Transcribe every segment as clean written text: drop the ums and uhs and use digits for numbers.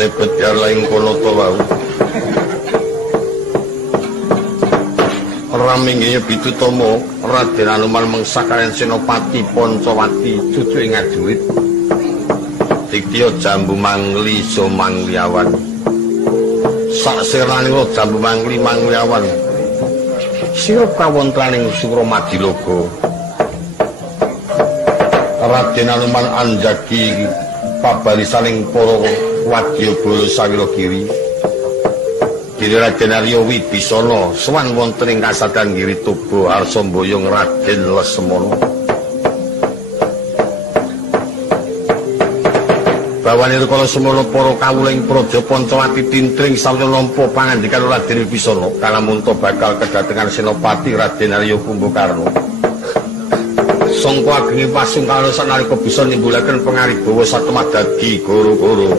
sebet laing kono to wau. Raminggih Bidutama Raden Anoman mangsa kaliyan Senopati Pancawati cucuke ngajurit. Diktiya Jambu Mangli Somangliawan. Sak siraning Jambu Mangli Mangliawan. Sira kawontraning Suramadiloga. Raden Anoman anjagi pabalisaning para wadyabala sawira kiri. Diri Raden Arya Wibisana sowan wonten ing kasadan Giri Toba arsa mboyong Raden Lesmana. Bawane kala semana para kawula ing Praja Pancawati tintring sawya nampa pangandikan Raden Wibisana kalamunta bakal kedatengan Senopati Raden Arya Kumbakarna. Sangka agenge pasungkawa sanalika bisa nimbulaken pangaribawa satemah dadi goro-goro.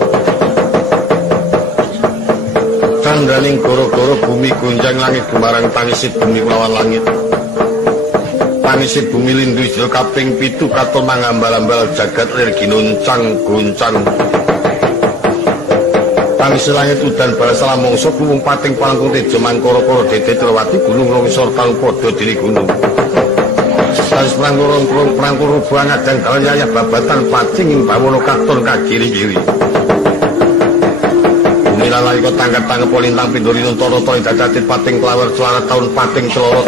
Candraning goro-goro bumi gonjang langit gemarang tangisi bumi kelawan langit. Tangisi bumi lindu jero kaping 7 katon mangambal-ambal jagat lir ginuncang-goncang. Tangisi langit udan balasala mangsa gumung pating palangkung tejo mangkara-kara dete Trawati gunung longsor talu padha dili gunung. Sanes prangkura rubuhan adang dalan yayah babatan pacing ing bawana katon kagiri-giri. Milalai kok tangkap-tangkap polintang pinduri nuntoro-toro dadatit pating kelawar suara tahun pating celorot.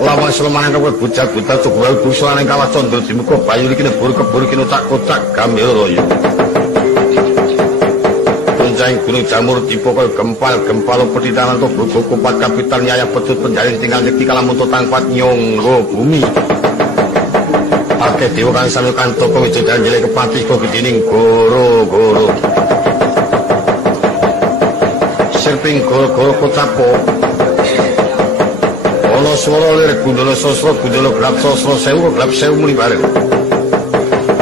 Lawang selemanan kawet buja-buja cukup busulan yang kawat condro dimuka bayu likini buru-keburu kini ucak-ucak gamil royo. Puncaing gunung jamur tipe kaya gempal-gempal petitangan tuh buku kumpat kapital nyayah pecut penjalin tinggal nyekti kalamun tangpat nyonggo bumi. Akeh dewa kang sanukan toko wijodan jele kepati kok gedining goro-goro. Sirping goro-goro kocapo. Ana swara lir gundala sasra gundala glap sasra sewu glap sewu muni bareng.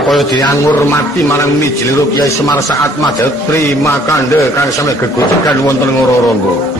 Kaya diangur mati marang mijiliro Kyai Semar saat majal prima kandhe kang sami gegutikan wonten Ngororonggo.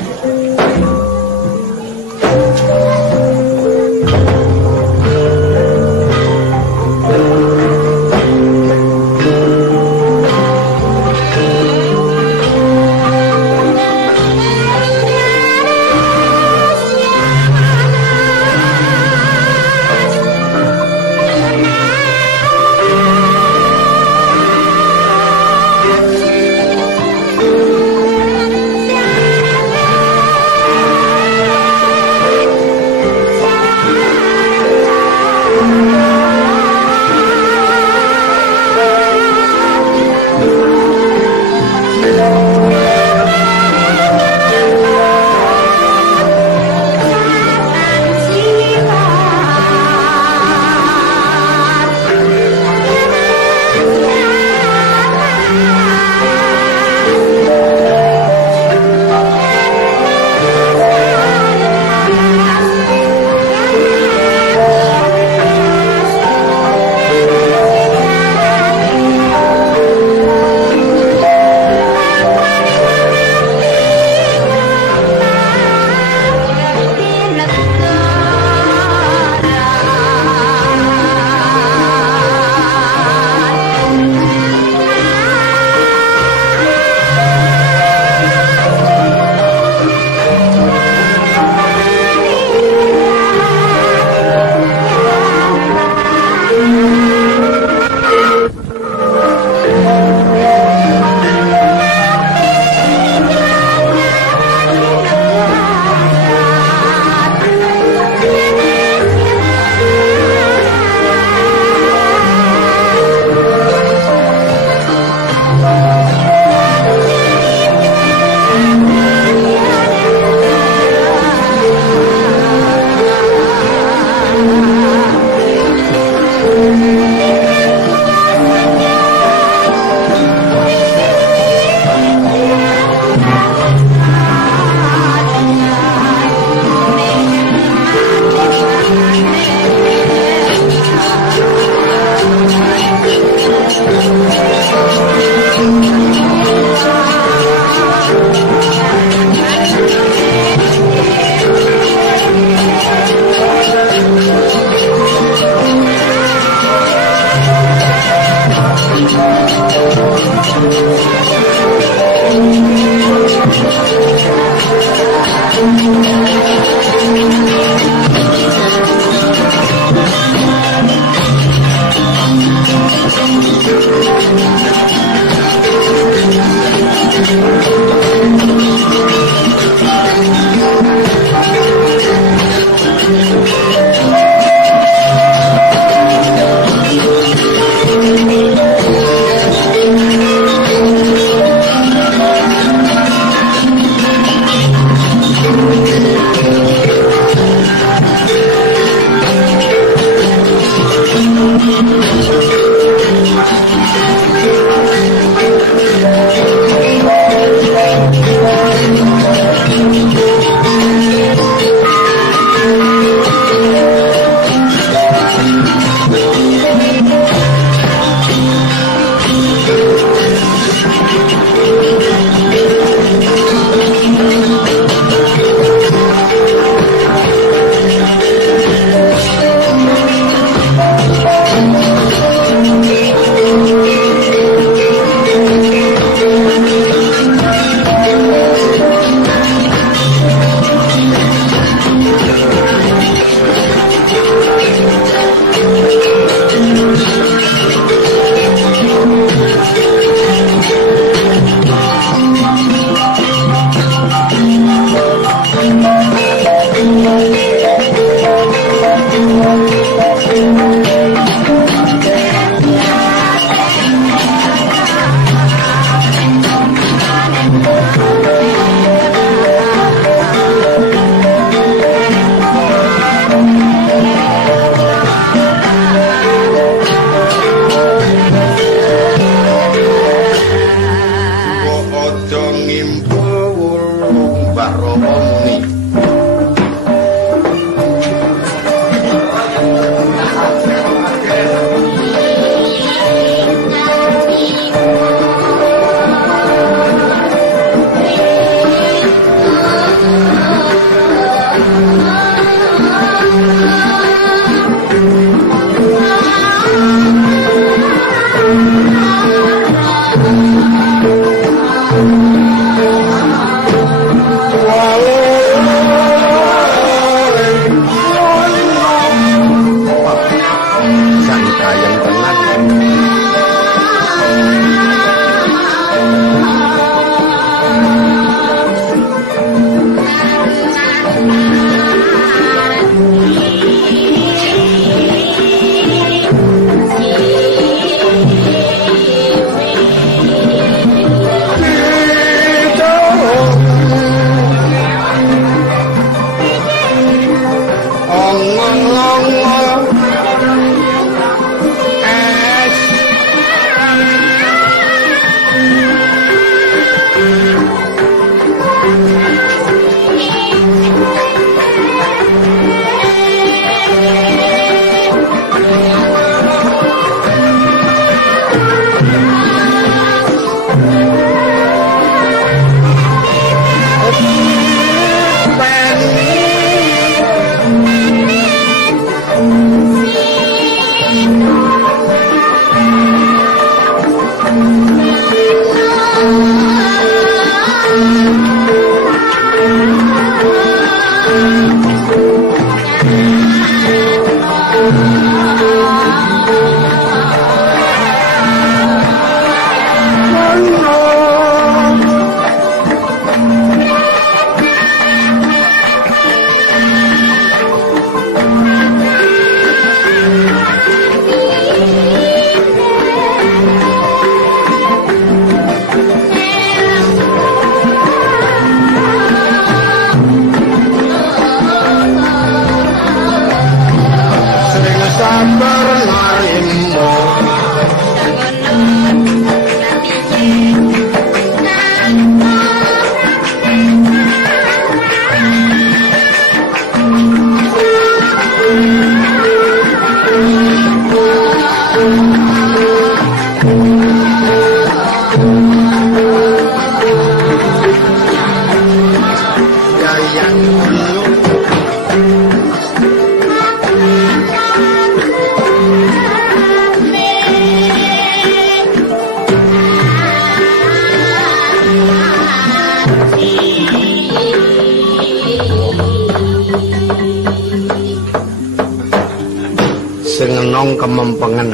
Kemempengan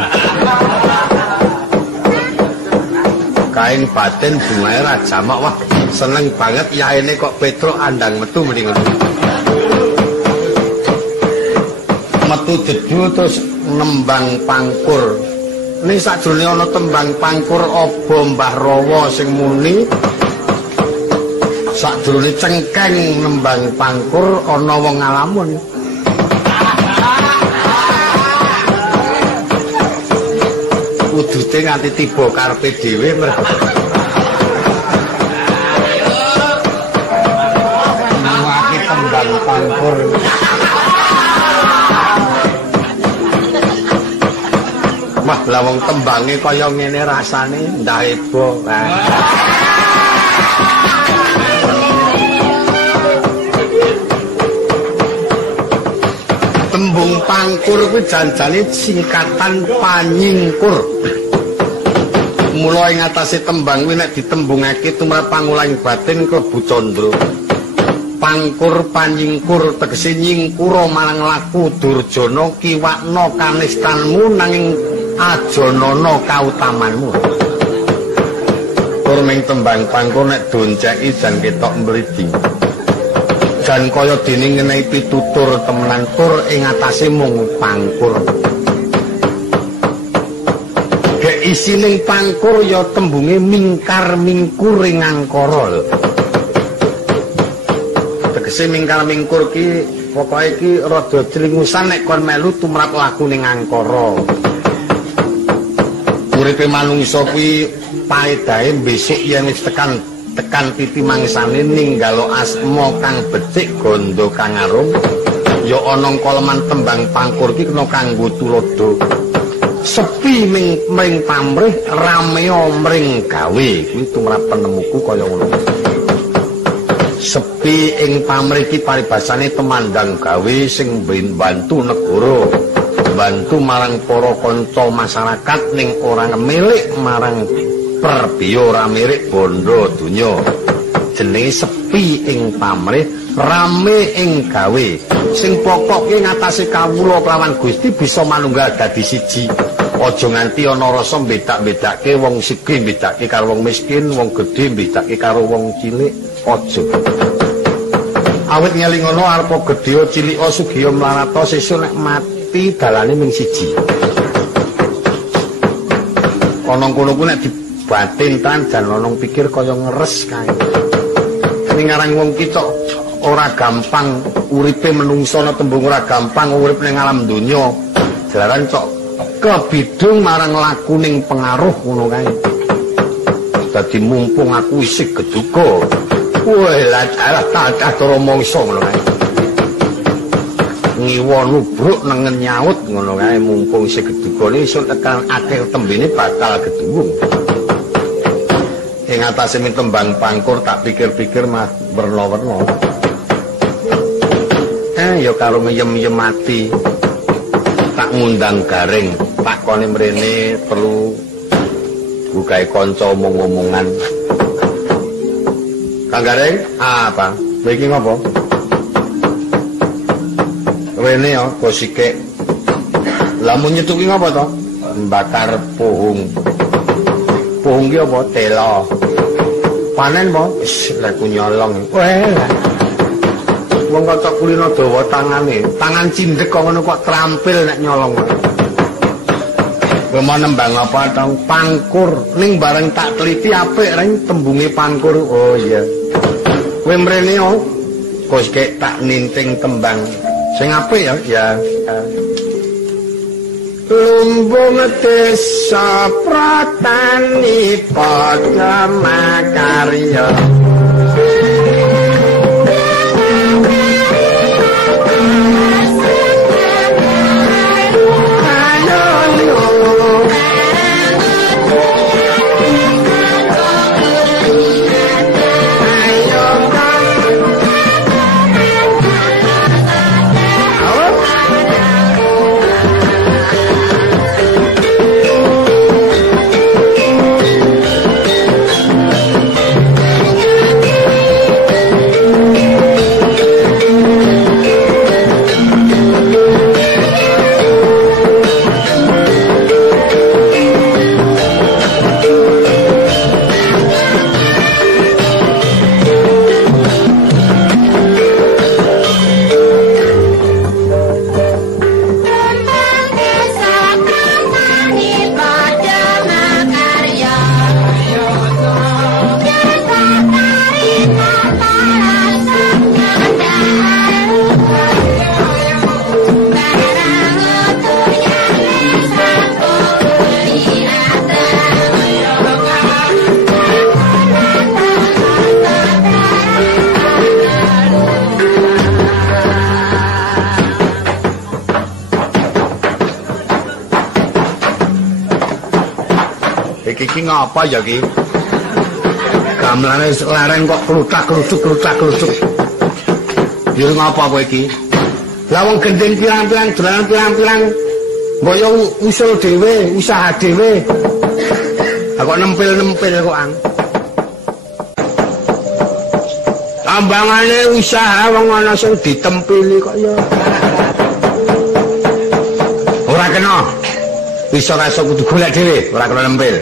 kain batin bungae ra jamak wah seneng banget yaene kok Petruk andang metu mending metu dedu terus nembang pangkur ini sakjroning ana tembang pangkur apa Mbah Rawa sing muni sakjroning cengkeng nembang pangkur ana wong ngalamun wujute nganti tiba karepe dhewe mergo nuwaki tembang pangkur wah lah wong tembange kaya ngene rasane ndak heboh tembung pangkur kuwi janjane singkatan panyingkur. Mula ing atase tembang kuwi nek ditembungake tumrap pangulang batin klebu candra. Pangkur panyingkur tegese nyingkura marang laku Durjana kiwakna kanistanmu nanging ajanana kautamanmu. Turming tembang pangkur nek donceki jan ketok mridi. Dan kaya dene ngenehi pitutur temenan tur ing atase mung pangkur. Gek isining pangkur ya tembunge mingkar mingkur ing angkara. Tegese mingkar mingkur ki pokoke iki rada jlingusan nek kon melu tumrap lagu ning angkara. Uripe manungsa kuwi paedahe besok yen wis tekan titi mangsane ninggalo asma kang becik gondo kang arum ya ana koleman tembang pangkur ki kena kanggo tulodo sepi mring pamrih ramya mring gawe kuwi tumrap penemuku kaya ngono sepi ing pamrih ki paribasane temandang gawe sing mbantu negara bantu marang para kanca masyarakat ning ora milik marang perbiya ora mirik bondo donya jenenge sepi ing pamrih rame ing gawe sing pokok ki ngatasi kawula kelawan Gusti bisa manunggal dadi siji aja nganti ana rasa bedak-bedake wong sugih bedake karo wong miskin wong gedhe bedake karo wong cilik aja awit ngelingono arep gedhe cilik sugih mlarata sesuk nek mati dalane mung siji ana kono ku nek batin tan jan lonong pikir kaya ngeres kae. Ning aran wong kita ora gampang uripe menungso ana tembung ora gampang urip ning alam donya. Jalaran cok kebidung marang laku ning pengaruh ngono kae. Dadi mumpung aku isih geduga. Wah, lah tak cara mongso ngono kae. Ngiwa nubruk nengen nyaut ngono kae mumpung isih geduga iso tekan akeh tembene bakal gedung. Ing atase tembang pangkur tak pikir-pikir mah werna-werna. Ya karo meyem-yem mati. Tak ngundang Garing, takone mrene perlu bukae kanca omong-omongan. Kang Garing, apa? Iki ngopo? Rene ya, kok sikik Lah mun nyetuki ngapa to? Bakar pohung. Pohung ki apa? Tela. Panen apa? Wis lek nyolong. Weh. Wong kok kulino dawa tangane. Tangan cindhek kok ngono kok trampil nek nyolong. Kowe mau nembang apa tau? Pangkur. Ning bareng tak teliti apik ring tembunge pangkur. Oh iya. Kowe mrene yo. Kok kek tak ninting tembang sing apik ya. Ya. Lumbung desa pratani padha makarya. Iki ngapa ya ki? Gamelane leren kok klutak-klutuk. Ya ngapa kowe iki? Lah wong gendeng pirang-pirang dolanan pirang-pirang mbok yo usul dhewe, usaha dhewe. Lah kok nempel-nempel kok ang. Tambangane usaha wong ana sing ditempili kok ya. Ora kena. Wis ora iso kudu golek dhewe, ora kena nempel.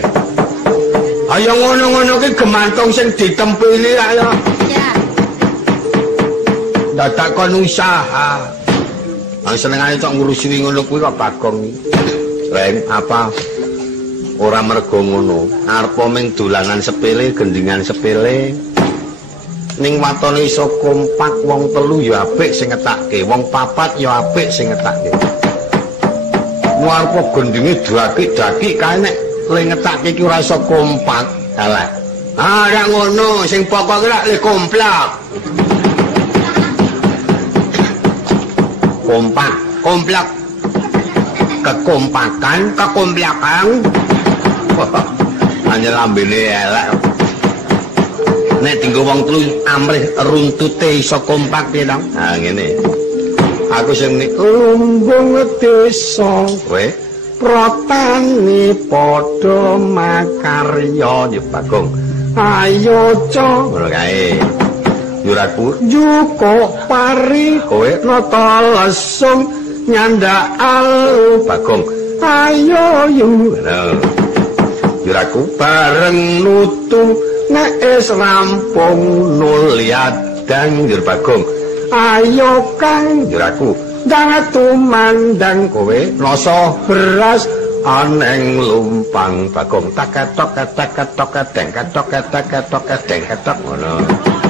Ayo ngono-ngono ki gemantung sing ditempili ayo. Iya. Dadak kon usaha. Ang senengane tok ngurusi ngono kuwi kok Bagong iki. Reng apa? Ora mergo ngono. Arepa ming dolanan sepele, gendingan sepele. Ning watone iso kompak wong telu ya apik sing ngetakke, wong papat ya apik sing ngetakke. Arepa gendinge daki-daki kae nek le ngetakke iki ora iso kompak. Alah. Ah, ora ngono, sing pokok ora le komplak. Komplak. Kekompakan, kekomplakan. Hanya lambene elek. Nek tinggo wong telu amrih runtute iso kompak piye to? Ha ngene. Aku sing lumbung desa. Kowe pratani padha makarya ya Bagong. Ayo co ngono kae. Yuraku juko pari kowe nata lesung nyandak al Bagong. Ayo yu. Yuraku bareng nutu nek es rampung nuliadan Jur Bagong. Ayo Kang Yuraku jangan tumandang kowe rasa beras aneng lumpang Bagong tak-tok ngono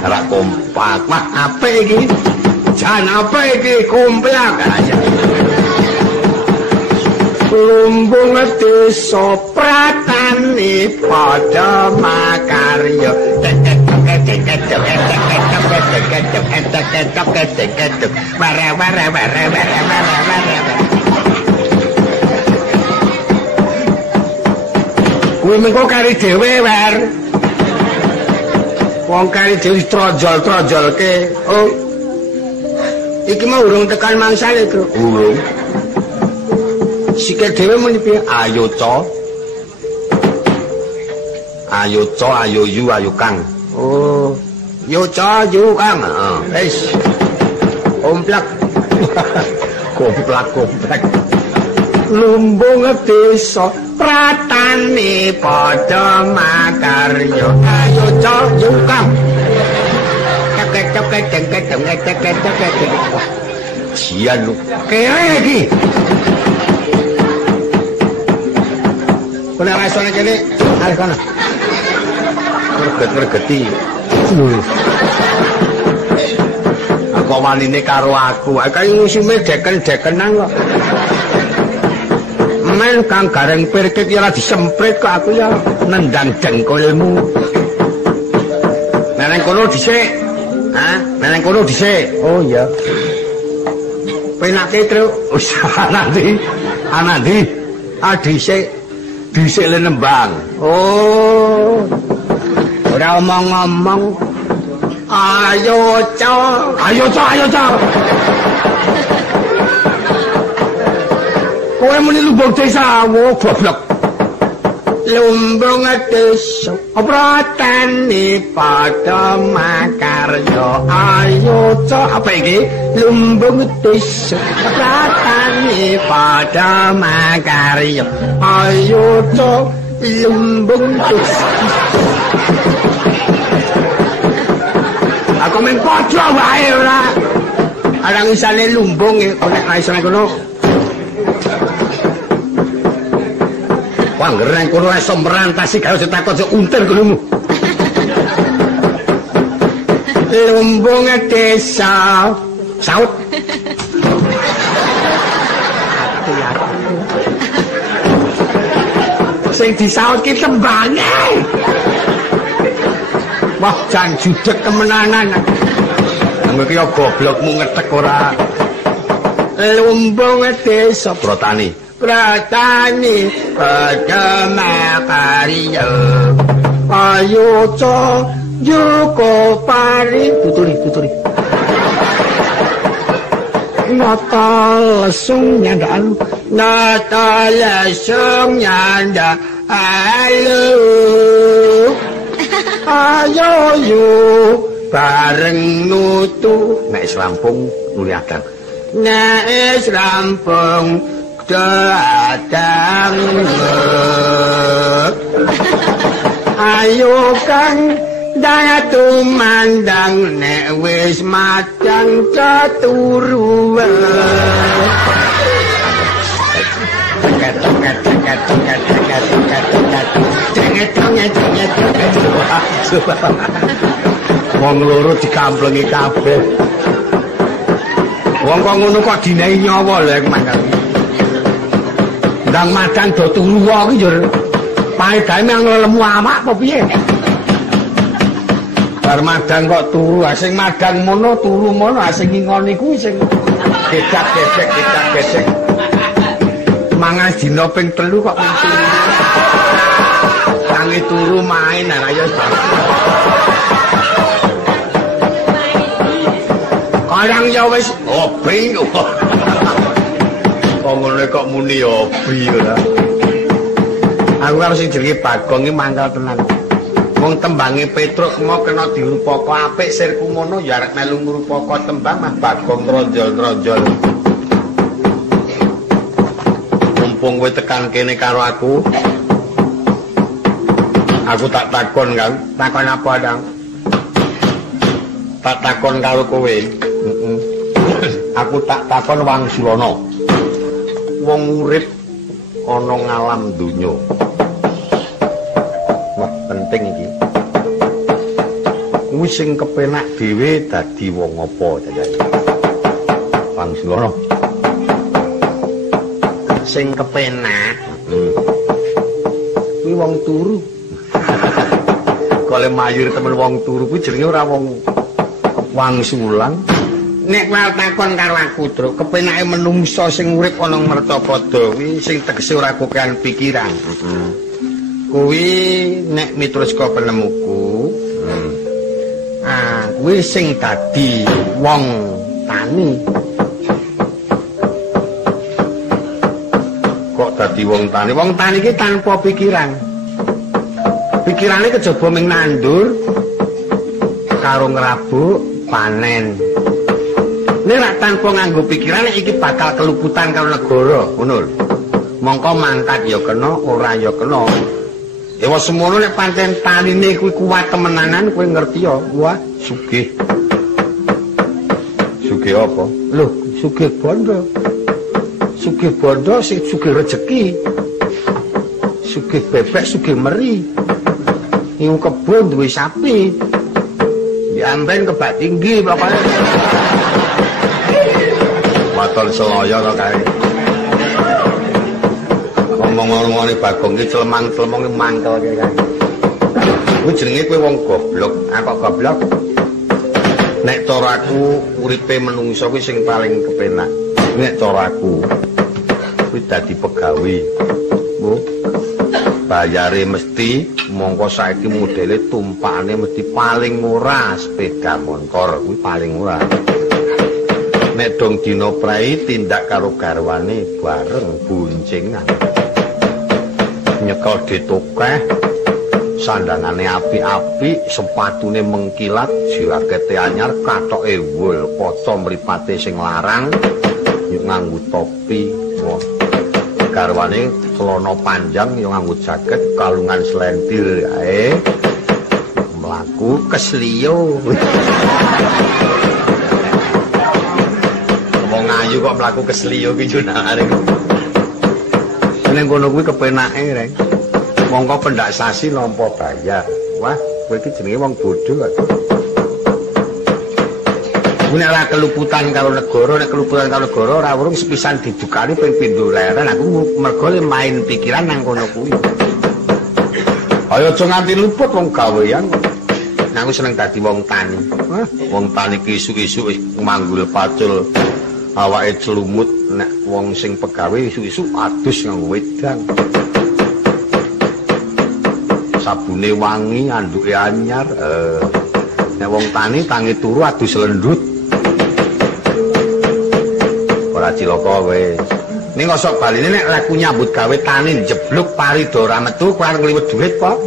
ora kompak mah apik iki jan apik iki komplak aja lumbung desa pratani padha makarya kuwi mengko kari dhewe wer wong kari dhewe trojol-trojolke oh iki mau urung tekan mangsane Tru urung sikil dhewe muni piye ayo co ayo yu ayo Kang oh yo co yu Kang wis komplak lumbung desa pratane padha makarya ayo cok yukam cek jian lu kere iki kena rasane kene arep kono reget-regeti aku wanine karo aku kaya musume deken-dekenan kok men kang gareng pirkit ya ora disemprit kok aku ya nendang dengkulmu nang kono dhisik nang kono dhisik oh iya penake truk wis ana ndi dhisik le nembang oh ora omong-omong ayo cok kowe muni lumbung desa wo goblok lumbung desa pratane padha makarya ayo cok apa iki lumbung desa pratane padha makarya ayo cok lumbung desa aku men padha wae ora arang isane lumbung nek isane kono Wanggereng kono iso merantasi gawe takon sing untir kono. Lumbung desa saut. Sing disaut ki tembange. Wah, jan judeg kemenanan. Anggo ki goblokmu ngetek ora. Lumbung desa protani. Pratani pada makarya ayo cok joko pari tuturi nata lesung nyandaan nata lesung nyanda halo ayo yuk bareng nutu nek rampung nuli adang nek rampung datang ayo kang daya mandang nek wis madang caturu wong loro dikamplengi kabeh wong kok ngono kok dinehi nyawa lho mangkat ndang madang do turu wae njur paedahe nang lemu awak apa piye bar madang kok turu sing madang mono turu mono sing ngingon iku sing gedak-gedek mangan dina ping 3 kok ping turu tangi turu main ayo kadang ya wis obi ngono kok muni obi ora. Aku karo sing jenenge Bagong iki mangkal tenan. Wong tembange Petruk mau kena dirupaka apik sirku mono ya arek melu ngrupaka tembang mah Bagong tronjol-tronjol. Mumpung kowe tekan kene karo aku. Aku tak takon, Kang. Takon apa, Kang? Tak takon karo kowe. Aku tak takon Wangsulana. Wong urip ana ngalam donya. Wah, penting iki. Kuwi sing kepenak dhewe dadi wong apa jajane. Wangsulana. Sing kepenak. Kuwi wong turu. Kale mayur temen wong turu kuwi jenenge ora wong wangsulan. Nek kowe takon karo aku, Truk, kepenake menungso sing urip ana mertapada kuwi sing tegese ora kokean pikiran. Kuwi nek miturut saka penemuku, kuwi sing dadi wong tani. Kok dadi wong tani? Wong tani iki tanpa pikiran. Pikirane kejaba ming nandur karo ngrabuk panen. Nek tanpa nganggo pikiran iki bakal keluputan karo negara, ngono lho. Mongko mangkat ya kena, ora ya kena. Ya wis semono nek pancen taline kuwi kuat temenanan kowe ngerti ya. Wah, sugih. Sugih apa? Lho, sugih bondo. Sugih bondo sing sugih rejeki. Sugih bebek, sugih meri. Iku kebon duwe sapi. Ya amben kebak tinggi pokoke. Waton Seloyo to kae. Ngomong-ngomongane Bagong iki celemang-celemong mantel kae. Kuwi jenenge kowe wong goblok. Kok goblok? Nek caraku uripe menungso kuwi sing paling kepenak. Nek caraku kuwi dadi pegawe. Bu. Bayare mesti mongko saiki modele tumpakane mesti paling murah sepeda motor kuwi paling murah. Nek dong dina prei tindak karo garwane bareng boncengan. Nyekel ditokeh sandangane apik-apik, sepatune mengkilat, jakete anyar, katoke wul, kaca mripate sing larang, yo nganggo topi. Wah. Garwane celana panjang yo nganggo jaket, kalungan slentil ae. Mlaku kesliyo. Wong ayu kok mlaku kesliyo ki junare. Ning kono kuwi kepenake, Reng. Mongko pendak sasi nampa bayar. Wah, kowe iki jenenge wong bodho kok. Nek ora keluputan karo negara, nek keluputan karo negara ora urung sepisan dibukani ping pindho leren. Aku mergo main pikiran nang kono kuwi. Ayo aja nganti luput wong gawean. Nek aku seneng dadi wong tani. Wah, wong tani ki isuk-isuk wis manggul pacul. Awake celumut, nek wong sing pegawe isu-isu adus nganggo wedang. Sabune wangi, anduke anyar. Nek wong tani tangi turu adus lendut. Ora cilaka kowe. Ning kosok baline nek laku nyambut gawe tani jebluk pari do ora metu kuwi arep ngliwet dhuwit kok.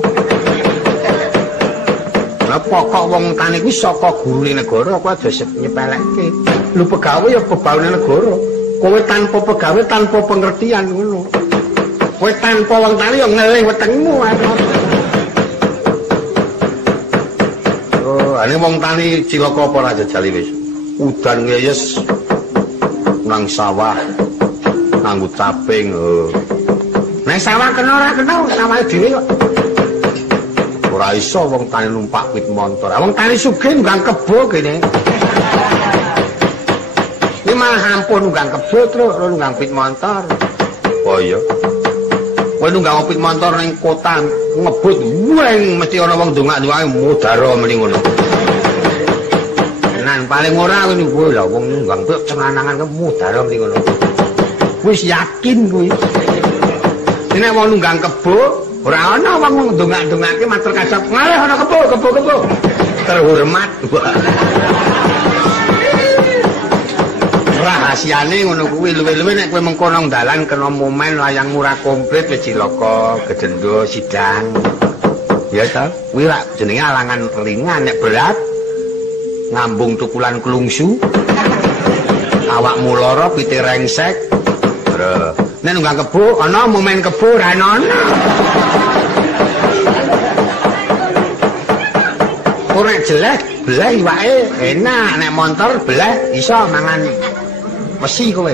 Lah pokok wong tani kuwi saka gurune negara kuwi aja nyepelekke. Lu pegawe ya bebaune negara. Kowe tanpa pegawe tanpa pengertian ngono. Kowe tanpa wong tani ya ngelih wetengmu. Oh, ane wong tani cilaka apa ora jajali wis. Udan ngeyes nang sawah nganggo caping. Nek sawah kena ora kena sawahe dhewe kok. Ora iso wong tani numpak wit montor. Wong tani sugih nunggang kebo kene. Ini malah ampun nunggang kebo terus nunggang pit motor. Oh iya. Kowe nunggang pit motor ning kota ngebut weng mesti ana wong ndongak-ndongake mudara mrene ngono. Nan paling ora ngene kuwi lho wong nunggang pit cenanangan ke mudara mrene ngono. Wis yakin kuwi. Nek wong nunggang kebo ora ana wong ndongak-ndongake matur kacap ngalih ana kebo. Terhormat. Rahasiane ngono kuwi luwe-luwe nek kowe mengko nang dalan kena momen layang murah komplit wis cilaka gedendo sidang. Ya ta, kuwi lak jenenge alangan ringan nek berat ngambung tukulan klungsu. Awakmu lara pite rengsek. Nek nunggang kebo ana momen kebo ra ana. Ora jelek, belah iwake enak nek montor belah iso mangan mesi kowe.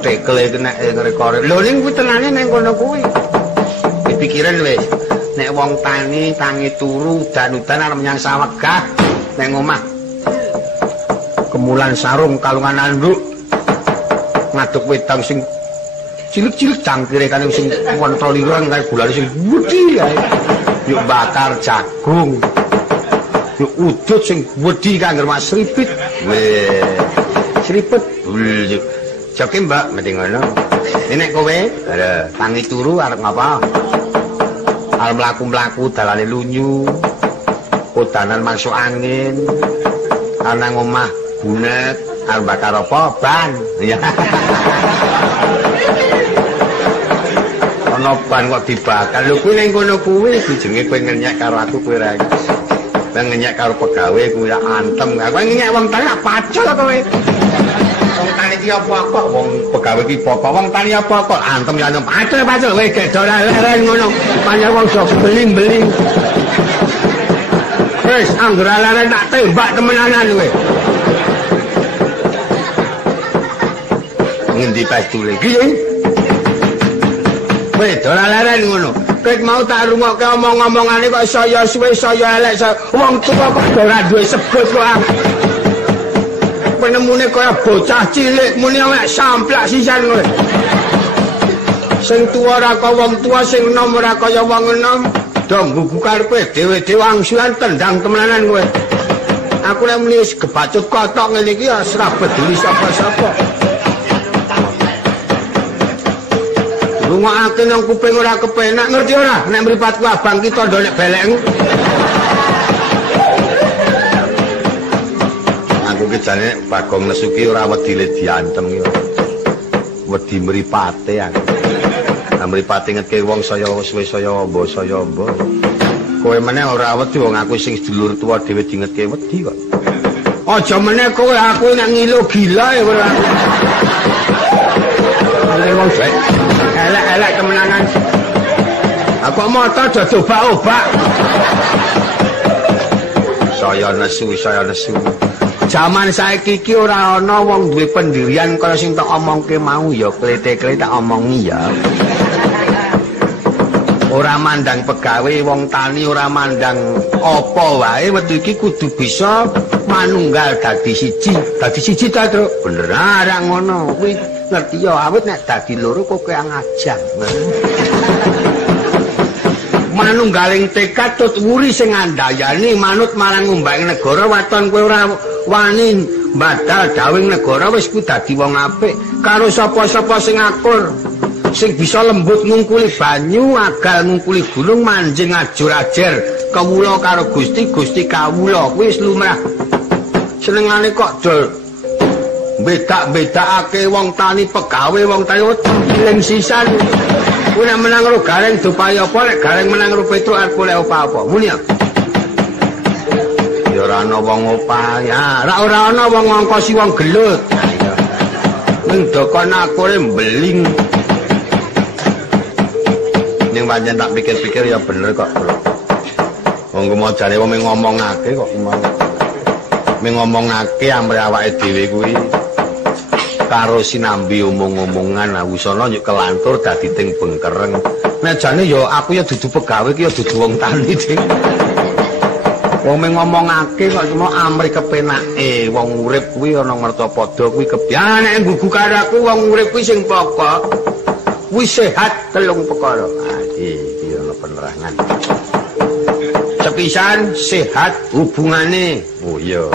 Tekle kena ngrekore. Lho ning kuwi tenane nang kono kuwi. Dipikiran wis. Nek wong tani tangi turu udan-udan arep menyang sawegah nang omah. Kemulan sarung kalungan anduk. Ngaduk wedang sing cilik-cilik cangkire kan sing wontol-ireng kaya gulane sing gedhi kae. Yuk bakar jagung. Yuk udut sing wedi kanggo mas sripit. Weh. Sripit. Joke Mbak mesti ngono. Nek kowe tangi turu arep ngapa? Arep mlaku-mlaku dalane lunyu. Kodanan masuk angin. Ana ngomah bunet arep bakar apa? Ban. Ya. Ana ban kok dibakar. Lho kuwi ning kono kuwi jenenge kowe ngenyek karo aku kowe ra. Kowe ngenyek karo pegawe kuwi antem. Kowe ngenyek wong tani pacul kowe. Wong tani tani iki apa kok wong pegawe iki apa wong tani apa kok antem ya antem pacul wis gedhoran ngono panjang wong sok beling-beling wis anggere leren tak tembak temenanan kowe ngendi pacule iki wis dolan leren ngono ket mau tak rungokke omong-omongane kok saya suwe saya elek wong tuwa kok ora duwe sebut kok penemune kaya bocah cilik muni awake samplak sisan kowe sing tuwa ora kaya wong tuwa sing enom ora kaya wong enom do nggugu karepe dhewe-dhewe angsulan tendang temenanan kowe aku lek muni kebacut kotok ngene iki ya ora peduli sapa-sapa rungokake nang kuping ora kepenak ngerti ora nek mripatku abang ki tondo nek belekmu aku ki jane Bagong Nesuki ora wedi le diantem ki wedi mripate aku nah mripate ngetke wong saya suwe saya amba kowe meneh ora wedi wong aku sing sedulur tuwa dhewe dingetke wedi kok aja meneh kowe aku nek ngilu gila ya ora wong elek-elek temenanan aku moto do obak-obak saya nesu jaman saiki iki ora ana wong duwe pendirian kaya sing tak omongke mau ya klete-klete tak omongi ya ora mandang pegawe wong tani ora mandang apa wae wektu iki kudu bisa manunggal dadi siji ta Truk bener ora ngono kuwi ngerti ya awit nek dadi loro kok kaya ngajang manunggaling tekad tut wuri sing andayani manut marang ngumbake negara waton kowe ora wani mbadal dawing negara wis ku dadi wong apik karo sapa-sapa sing akur sing bisa lembut ngungkuli banyu agal ngungkuli gunung manjing ajur-ajer kawula karo Gusti kawula kuwi wis lumrah senengane kok dol bedak-bedakake wong tani pegawe wong tani ciling sisan kuwi nek menang karo gareng dupaya apa nek gareng menang karo Petruk arep oleh apa-apa muni ya ora ana wong opah ya ora ana wong ngongkosi wong gelut ning dokon akure mbeling ning pancen tak pikir-pikir ya bener kok wong mau jare wong ngomongake kok ngomongake amre awake dhewe kuwi karo sinambi omong-omongan awusana yo kelantur dadi ting bengkereng nek jane yo aku ya dudu pegawe ki ya dudu wong tani ding wong ngomongake kok cuma amri kepenake wong urip kuwi ana mertapada kuwi kebiane nggugu karo aku wong urip kuwi sing pokok kuwi sehat telung perkara iki ana penerangan sepisan sehat hubungane oh iya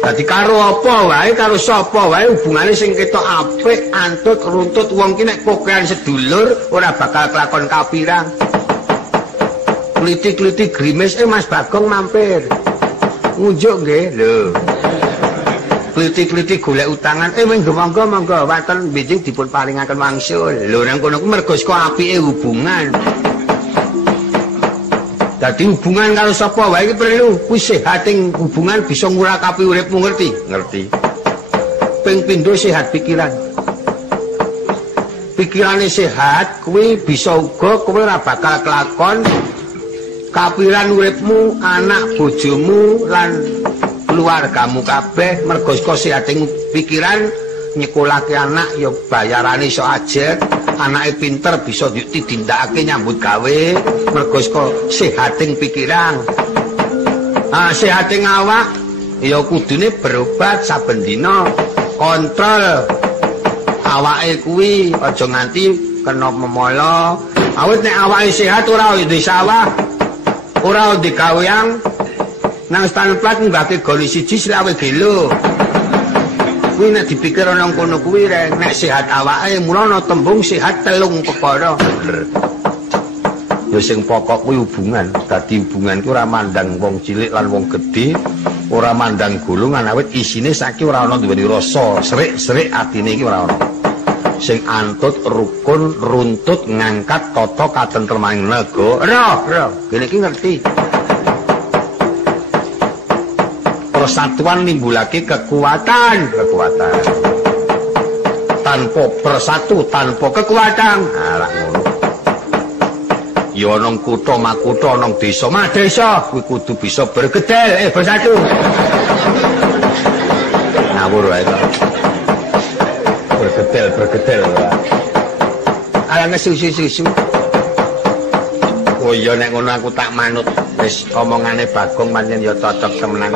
dadi karo apa wae karo sapa wae hubungane sing ketok apik antut runtut wong ki nek kokean sedulur ora bakal kelakon kapirang kliti-kliti grimis Mas Bagong mampir ngunjuk nggih lho kliti-kliti golek utangan monggo waten benjing dipun paringaken wangsul lho nang kono ku mergo saka apike hubungan dadi hubungan karo sapa wae iki perlu kuwi sehating hubungan bisa ngurakapi uripmu ngerti ping pindho sehat pikirane sehat kuwi bisa uga kowe ora bakal kelakon kapiran uripmu anak bojomu lan keluargamu kabeh mergo saka sehating pikiran nyekolake anak ya bayarane iso ajet anake pinter bisa ditindakake nyambut gawe mergo saka sehating pikiran sehating awak ya kudune berobat saben dina kontrol awake kuwi aja nganti kena memolo awit nek awake sehat ora di sawah ora di gawean nang stan plat nggake goli siji selawe kilo kuwi nek dipikir ana kono kuwi rek nek sehat awake mulane tembung sehat telung perkara ya sing pokok kuwi hubungan dadi hubungan ku ora mandang wong cilik lan wong gedhe ora mandang golongan awit isine saiki ora ana duweni rasa serik-serik atine iki ora ana sing antut rukun runtut ngangkat tata katentremaning negara kene iki ngerti persatuan nimbulake kekuatan tanpa bersatu tanpa kekuatan. Lah ngono. Ya nang kutha makutha nang desa madesa kuwi kudu bisa bergedel bersatu. Ngawur wae to. Bergedel. Ala ngesusu-susu. Oh iya nek ngono aku tak manut. Wis omongane Bagong pancen ya cocok temenan.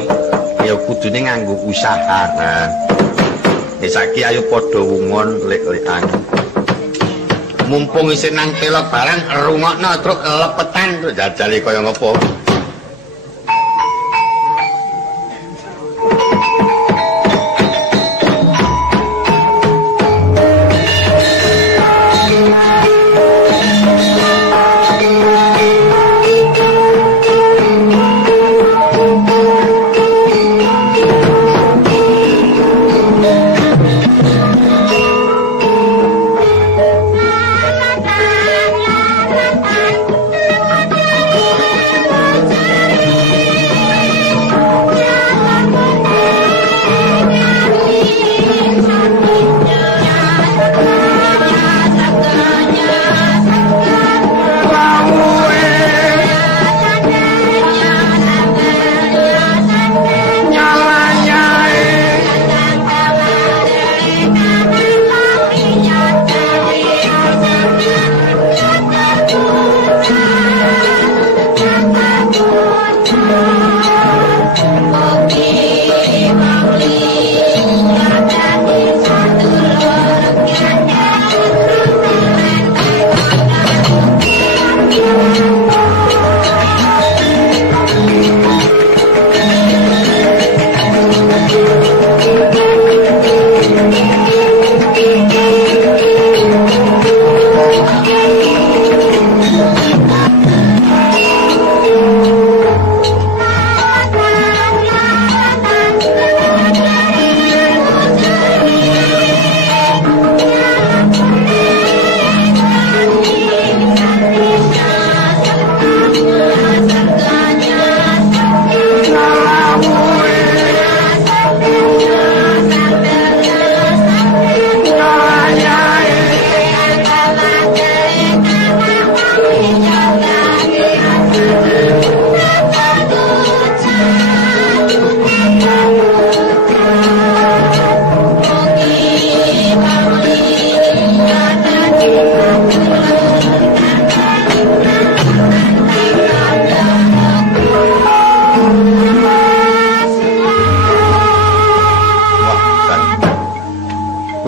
Ya kudune nganggo usaha. Nah. Saiki ayo padha wungon lek-lekan. Mumpung isih nang telok barang rungokno truk lepetan jajale kaya ngopo.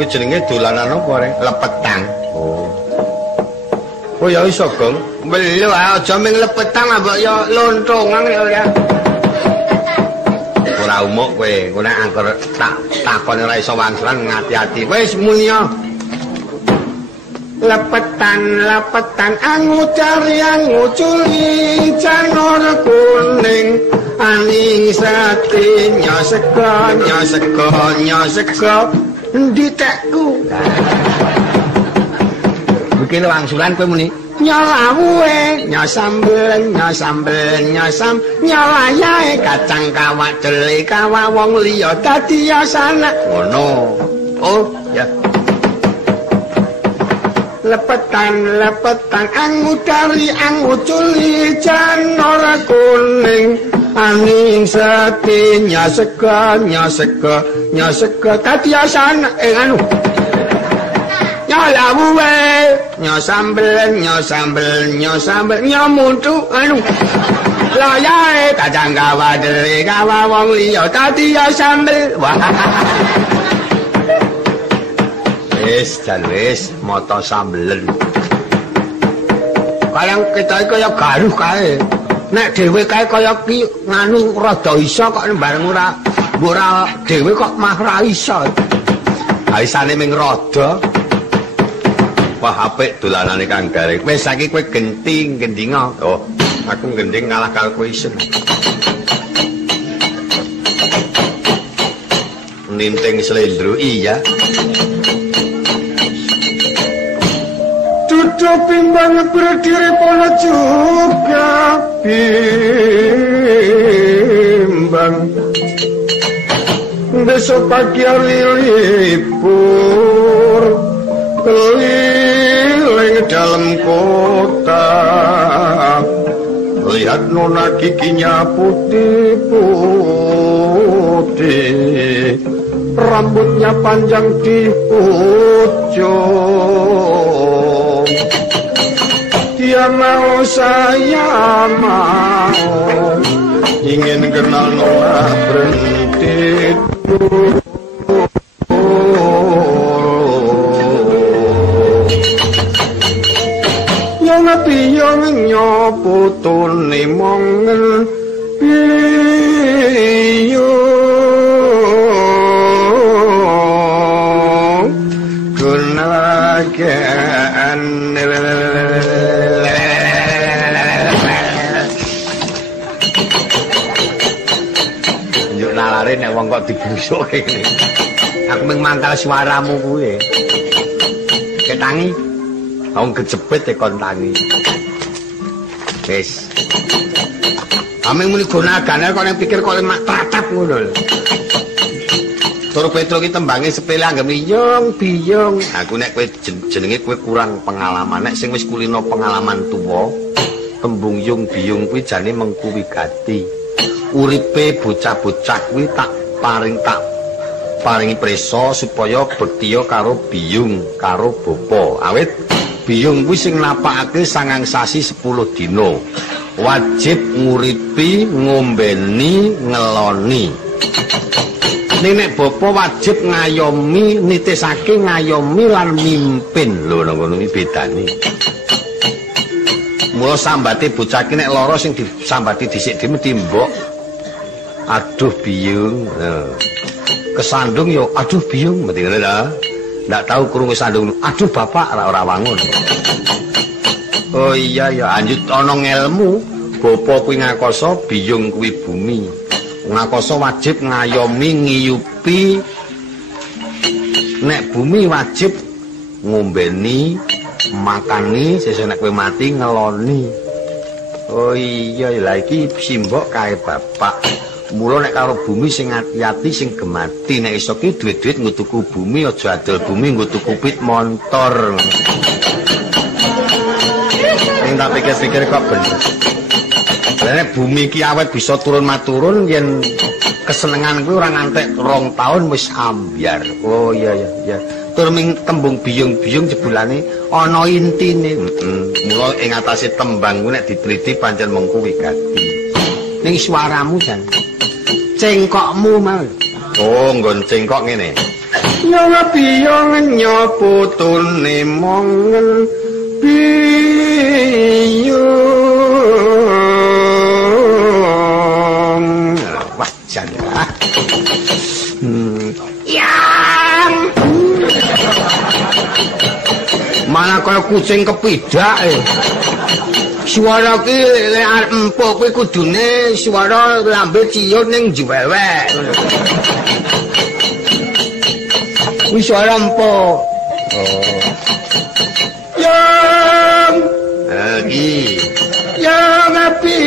Jenenge dolanan apa rek? Lepetang. Oh. Oh ya iso, Gong. Belum aja ming lepetang mbok ya lontongan ya. Ora umuk kowe nek angker tak takon ora iso wangsulan ngati-ati. Wis mulia. Lepetan angu culi janur kuning aning sate nyoseko nditekku. Iki lho wangsulan kowe muni nyolawuhe nyosambel nyolayae kacang kawak dele kawa wong liya dadi yasana ngono. Oh ya. Lepetan angu culi janur kuning aning sate nyoseko dadi yasana anu nyolawuhe nyosambel nyomuntu anu layae kacang kawak dele kawa wong liya dadi yasambel. Wis moto sambelen. Kayang kita kaya garuh kae. Nek dhewe kae kaya ki nganu rada iso kok bareng ora dhewe kok mah ra iso. Aisane ming rada. Wah apik dolanane Kang Gareng. Wis saiki kowe gendinga. Oh, aku gending ngalah karo kowe isen. Ninting slendro iya. Pimbang berdiri pola juga bimbang desa Pakyar libur keliling dalam kota lihat nona giginya putih-putih rambutnya panjang di ujung dia mau saya mau ingin kenal nona berhenti yang piyong nyoputune mongen piyong gunakan njuk nalare nek wong kok dibrusuke aku mung mangkal suaramu kuwi ketangi wong kejepit kon tangi wis ameng muni gonagane kok nek pikir kok mak tatap ngono lho Tur Petro ki tembange sepele anggem biyong. Aku nek kowe jenenge kowe kurang pengalaman. Nek sing wis kulino pengalaman tuwa, tembung yung biyung kuwi jane mengku wigati. Uripe bocah-bocah kuwi tak paringi prisa supaya bektiya karo biyung karo bapa. Awit biyung kuwi sing napakake 9 sasi 10 dina. Wajib nguripi, ngombeni, ngeloni. Nek bapa wajib ngayomi, nitisake ngayomi lan mimpin. Lho ngono iki bedane. Mula sambate bocah iki nek lara sing disambati dhisik dhewe timbok. Aduh biyung. Kesandung yo aduh biyung mesti ngene lho. Ndak tahu krungu sandung. Aduh bapak ora wangun. Oh iya ya anjut ana ngelmu. Bapa kuwi ngakoso, biyung kuwi bumi. Ngakoso wajib ngayomi ngiyupi, nek bumi wajib ngombeni makani sesuk nek kowe mati ngeloni. Oh iya lha iki simbok kae bapak. Mula nek karo bumi sing ati-ati sing gemati nek iso ki duit-duit nggo tuku bumi aja adol bumi nggo tuku pit montor. Sing tak pikir-pikir kok bener. Nek bumi ki awet bisa turun maturun yen kesenengan kuwi ora ngantek 2 tahun wis ambyar. Oh iya ya. Tur ming tembung biyung-biyung jebulane ana intine. Mula ing atase tembang kuwi nek diteliti pancen mengku wigati. Ning suaramu jan cengkokmu mau. Oh, nggon cengkok ngene. Nyong biyong nyoputune mongen biyung. Yang mana kaya kucing kepidak suara ki lek empuk kuwi kudune suara lambe ciut ning jewewek kuwi suara empuk yang lagi yang api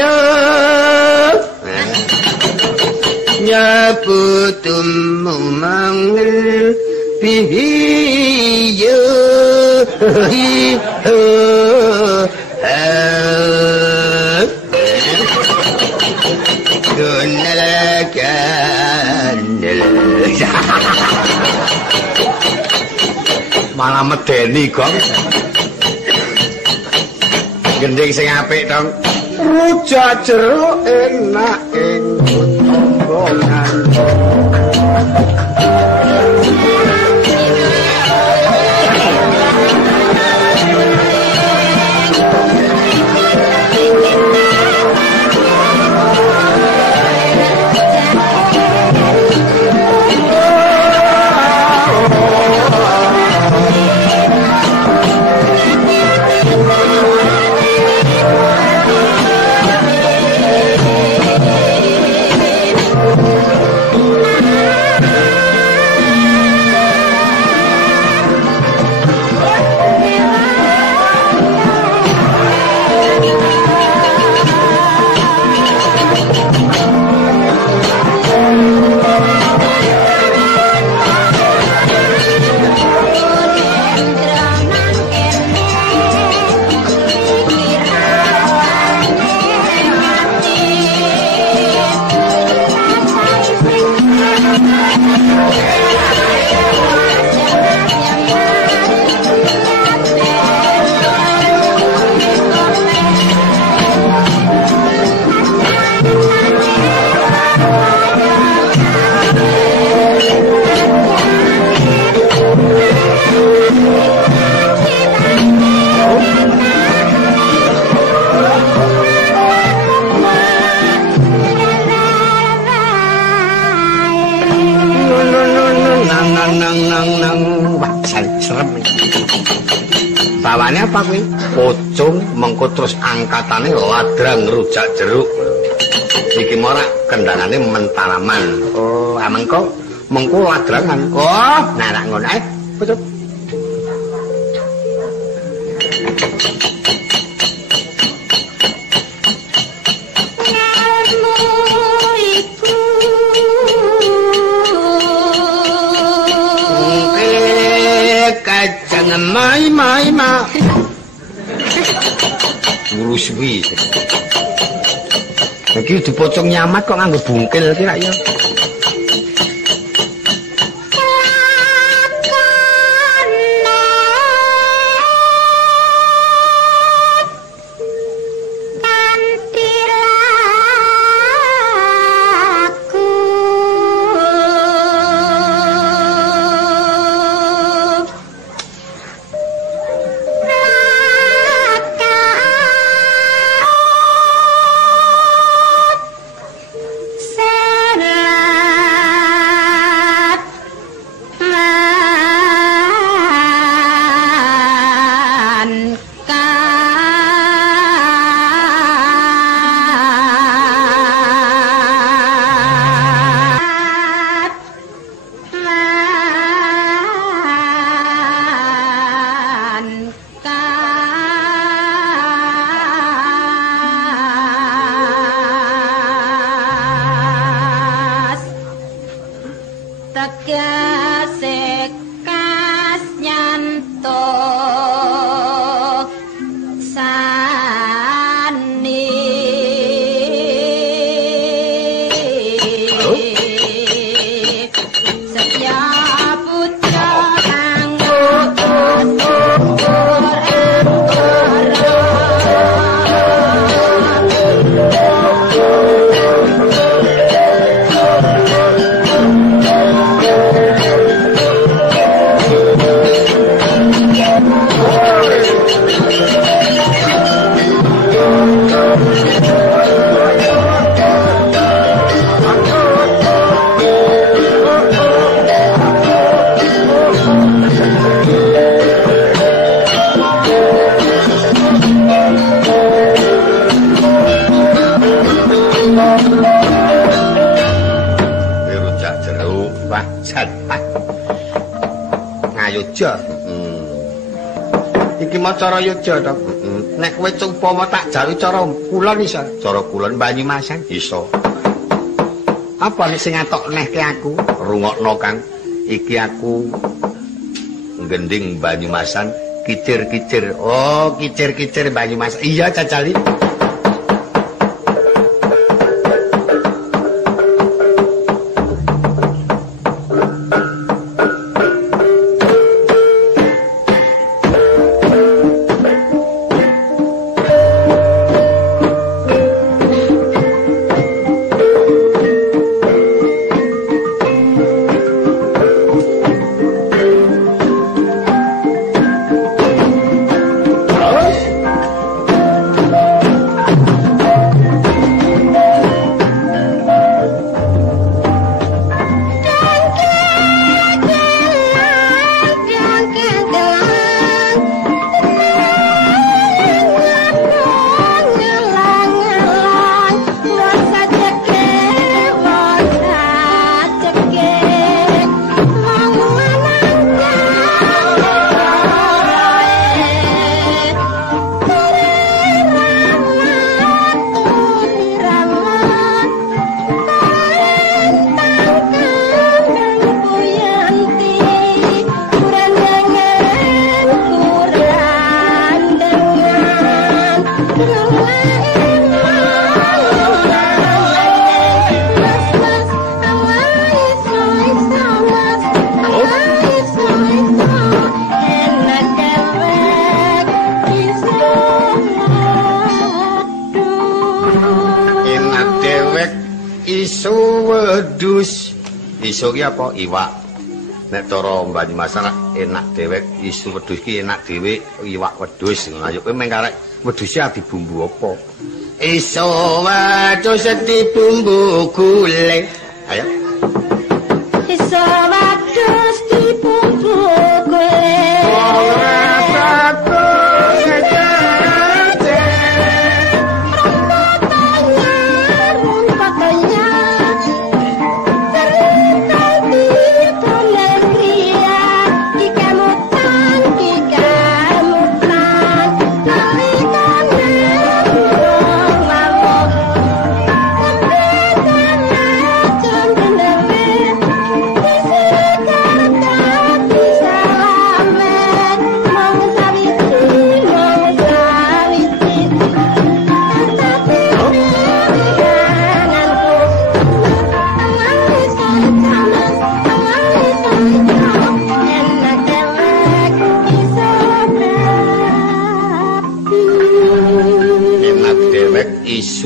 ya nyaputum mangil piyo gunalakan malah medeni kok gending sing apik dong rujak jeruk enak ing tonggongan sawane. Sawane apa kuwi? Pocong mengko terus angkatane ladrang rujak jeruk. Iki mora kendangane mentalaman. Oh, mengko ladrangan. Oh, nah ngono ae. Pucuk. Mai ma. Urus wi. Iki dipocong nyamat kok nganggo bungkil iki rak ya. Iki mau cara Yogya to. Nek kowe umpama tak jawi cara kulon iso. Cara kulon Banyumasan iso. Apa nek sing ngatok nehke aku? Rungokno Kang. Iki aku gending Banyumasan, kicir-kicir. Oh, kicir-kicir Banyumasan. Iya, Cacali. Isu ki apa iwak. Nek cara Banyumasan enak dewek, isu wedhus ki enak dhewe iwak wedhus. Ayo kowe meng karek wedhuse ati bumbu apa? Isu wedhus dibumbu gulai. Ayo. Isu wedhus dibumbu gulai.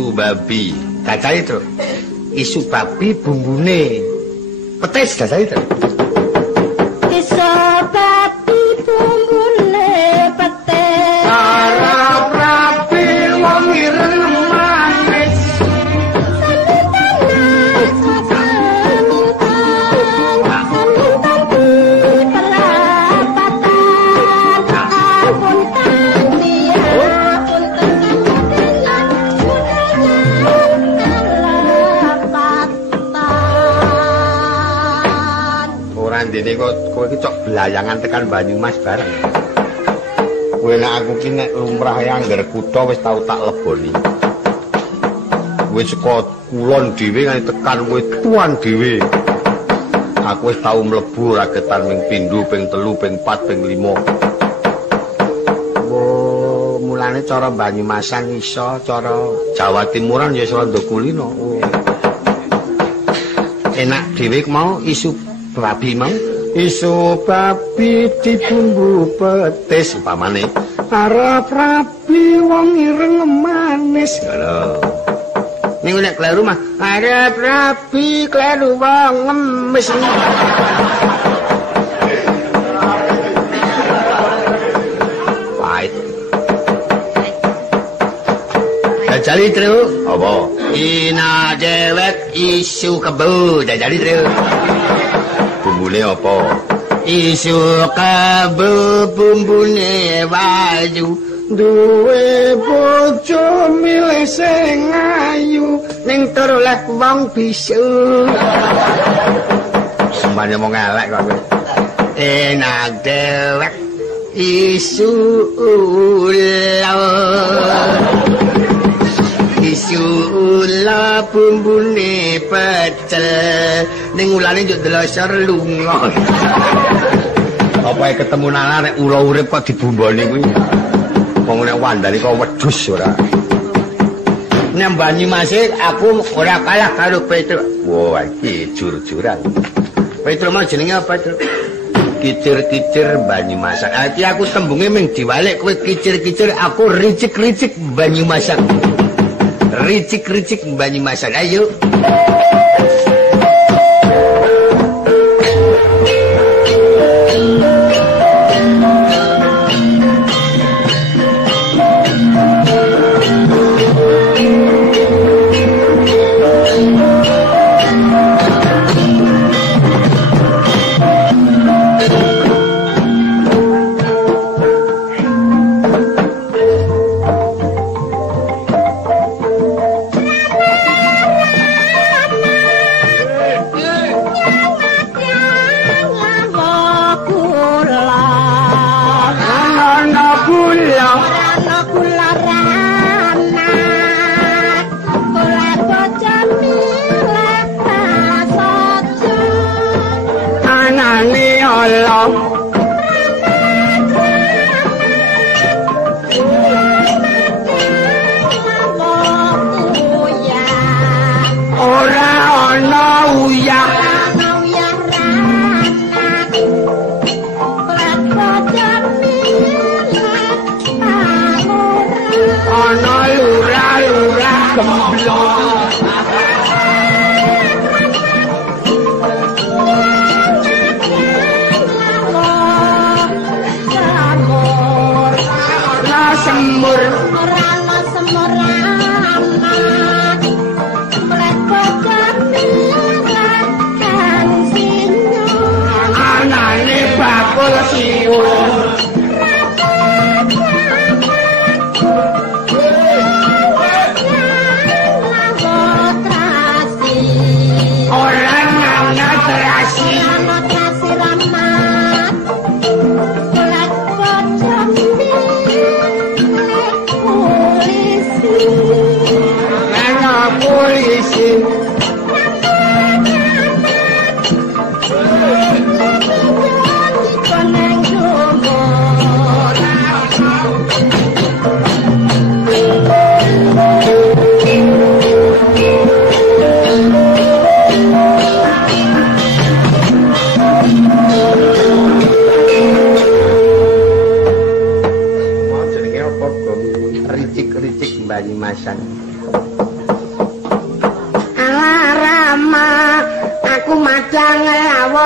isu babi. Dajali, Tru. Isu babi bumbune petis dajali, Tru. Isu babi bumbune petis. Arep rapi wong ireng manis. Dene kok kowe iki cok belayangan tekan Banyumas bareng. Kowe nek aku ki nek lumrah angger kutha wis tau tak leboni. Kowe saka kulon dhewe nganti tekan kowe tuan dhewe. Aku wis tau mlebu ragetan ping pindho, ping 3, ping 4, ping 5. Oh, mulane cara Banyumasan iso, cara Jawa Timuran ya iso rada kulino. Enak dhewe mau isu babi mau isu babi dibumbu petis umpamane arep rabi wong ireng manis ngono ning nek kleru mah arep rabi kleru wong ngemis pahit jajali Tru apa ina dewek isu kebo jajali Tru bumbune apa? Isu kebo bumbune wayu duwe bojo milih sing ayu ning tur oleh wong bisu. Sembane wong elek kok kowe. Enak dewek isu ula. Isu ula bumbune pecel ning ulane njuk delosor lunga. Apa ketemu nalar nek ula urip kok dibumboni kuwi. Wong nek wandane kok wedhus ora. Nek Banyumas aku ora kalah karo Petro. Wah, iki jur-juran. Petro mah jenenge apa, Tru? Kicir-kicir Banyumasan. Iki aku tembunge ming diwalik kowe kicir-kicir, aku ricik-ricik Banyumasan. Ricik-ricik Banyumasan. Ayo.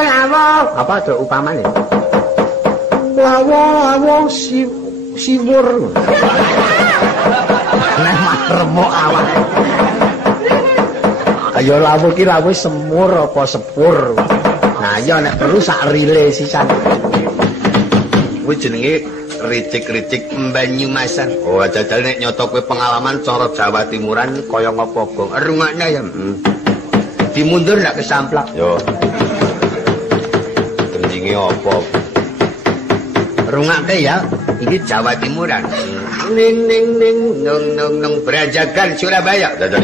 lawo. Apa Dok upamane? Lawo siwur. Nek matremok awake. Ayo lawo ki lawo semur apa sepur. Nah ya nek perlu sak rile sisan. Kuwi jenenge ricik-ricik Banyumasan. Oh, jajal nek nyoto kowe pengalaman cara Jawa Timuran kaya ngopo, Gong? Rungokne ya. Dimundur ndak kesamplak. Yo. Kendinge apa? Rungokne ya. Iki Jawa Timuran. Ning ning ning nong nong nong Brajagan Surabaya. Jajal.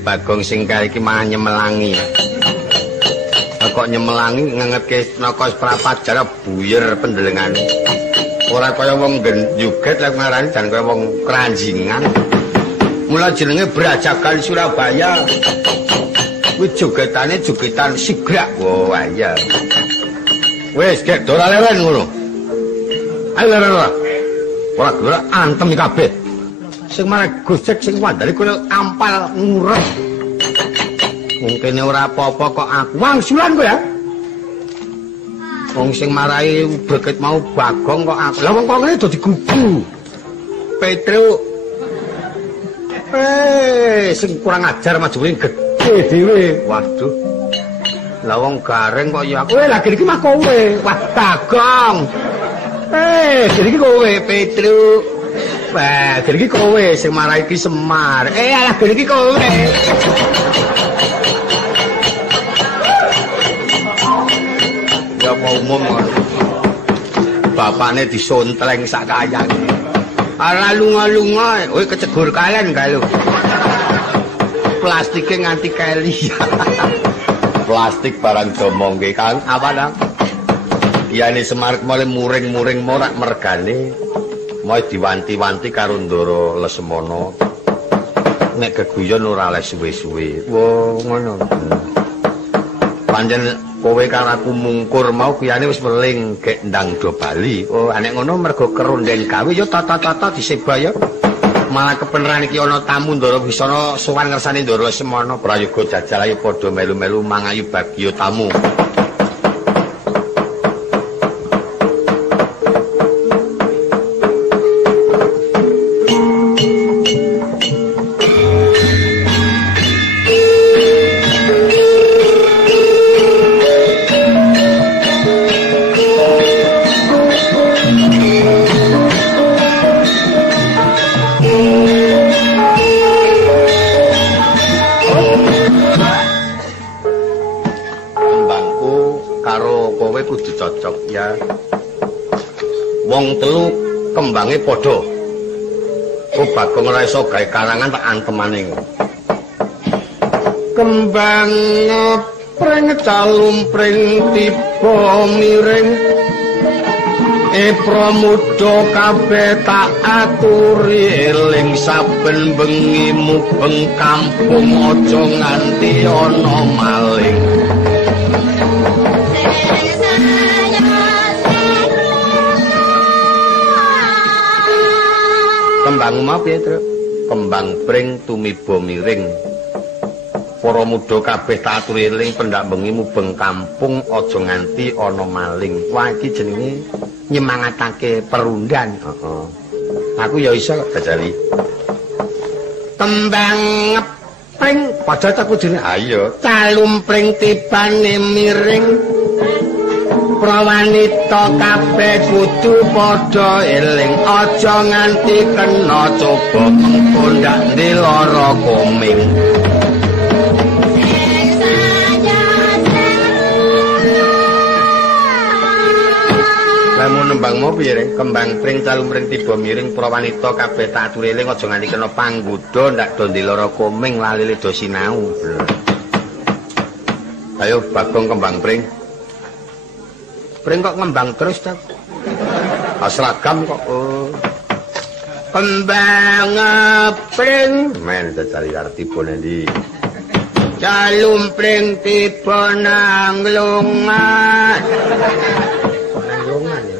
Bagong sing kali iki malah nyemelangi. Kok nyemelangi ngengetke naka prapajar buyer pendelengane. Ora kaya wong juget lek ngarani jan kaya wong kranjingan. Mula jenenge Brajagan Surabaya. Kuwi jogetane jogetan sigrak. Oh iya. Wis gek ora leren ngono. Ayo ora. Ora gerak antem kabeh. Sing marang gojek sing wandane koyo ampal ngurep. Mungkin ora apa-apa kok aku wangsulan kowe ya. Wong sing marai breket mau Bagong kok aku. Lah wong kok ngene dadi gugu. Petro. Sing kurang ajar majune gedhe dhewe. Waduh. Lah wong gareng kok ya aku. Lagi iki mah kowe. Wah, Bagong. Jadi kowe Petro. Wah, iki kowe sing marai iki Semar. Alah iki kowe. Ya apa umum bapakne disontleng sak kayane. Ala lunga-lunga, kowe kecegur kalian kae lho. Plastike nganti keli. Plastik barang domong nggih, Kang. Apa, Kang? Iyane Semar mulai muring-muring morak mergane. Mau diwanti-wanti karo Ndara Lesmana. Nek geguyon ora oleh suwe-suwe. Wo ngono. Pancen kowe karo aku mungkur mau kuyane wis weling gek ndang do bali. Oh, nek ngono mergo keronden gawe ya tata-tata disebaya. Malah kepeneran iki ana tamu Ndara Wisana sowan ngersane Ndara Lesmana. Prayoga jajal ayo padha melu-melu mangayu bagya tamu. ping 3 kembange padha. Oh Bagong ora iso gawe karangan tak antemane. Kembang pring calumpring tiba miring pramuda kabeh tak aturi eling saben bengi mubeng kampung aja nganti ana maling. Kembang mau piye, Truk? Kembang pring tumiba miring. Para muda kabeh tak aturi eling pendak bengi mubeng kampung aja nganti ana maling. Wah iki jenenge nyemangatake perundan. Heeh. Aku ya iso Bajali. Kembang pring padha tak kudune. Ha iya. Calumpring tibane miring. Prawanita kabeh kudu padha eling aja nganti kena coba mengko ndak ndelara koming. Lamun nembang mau piye rek? Kembang pring calumpring tiba miring prawanita kabeh tak aturi eling aja nganti kena panggoda ndak do ndelara koming lalile do sinau. Ayo Bagong kembang pring. Pring kok ngembang terus ta? Seragam kok. Oh. Kembang pring men cari arti bonendi. Calumpring tiba nang lungan. Nang lungan ya.